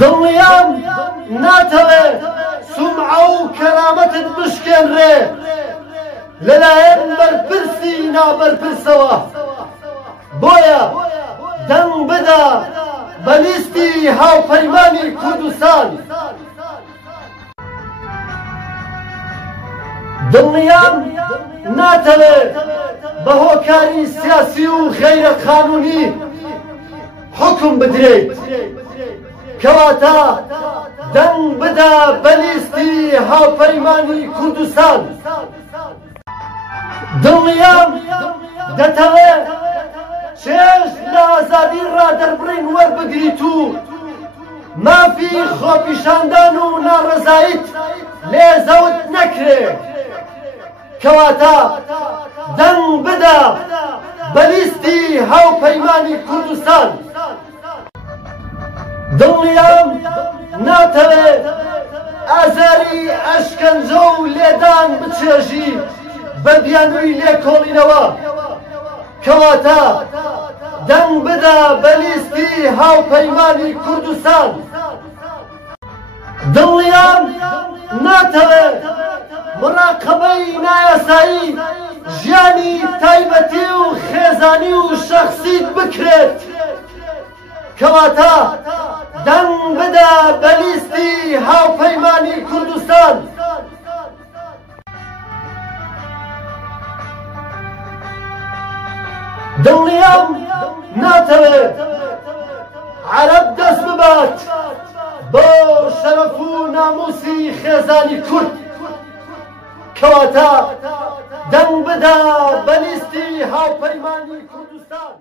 دڵنیام ناتەوێت سومعە و کەرامەتت بشکێنرێ لەلایەن بەرپرسی نابەرپرسەوە. بۆیە دەنگ بدە بە لیستی هاوپەیمانی کوردستان. دڵنیام ناتەوێت بە هۆکاری سیاسی و غەیرە قانونی حکم بدرێت، کەواتە دەنگ بدە بە لیستی هاوپەیمانی کوردستان. دڵنیام دەتەوێت چێژ لە ئازادی ڕادەربڕین وەربگریت و مافی خۆپیشاندان و ناڕەزاییت لێزەوت نەکرێت، کەواتە دەنگ بدە بە لیستی هاوپەیمانی کوردستان. دڵنیام ناتەوێت ئازاری ئەشکەنجە و لێدان بچێژی بە بیانووی لێکۆڵینەوە، کەواتە دەنگ بدە بە لیستی هاوپەیمانی کوردستان. دڵنیام ناتەوێت مراقبەی نایاسایی ژیانی تایبەتی و خێزانی و شەخسیت بکرێت، کەواتە دەنگ بدە بە لیستی هاوپەیمانی کوردستان. دڵنیام ناتەوێت عەرەب دەست ببات بۆ شەرەف و ناموسی خێزانی کورد، کەواتە دەنگ بدە بە لیستی هاوپەیمانی کوردستان.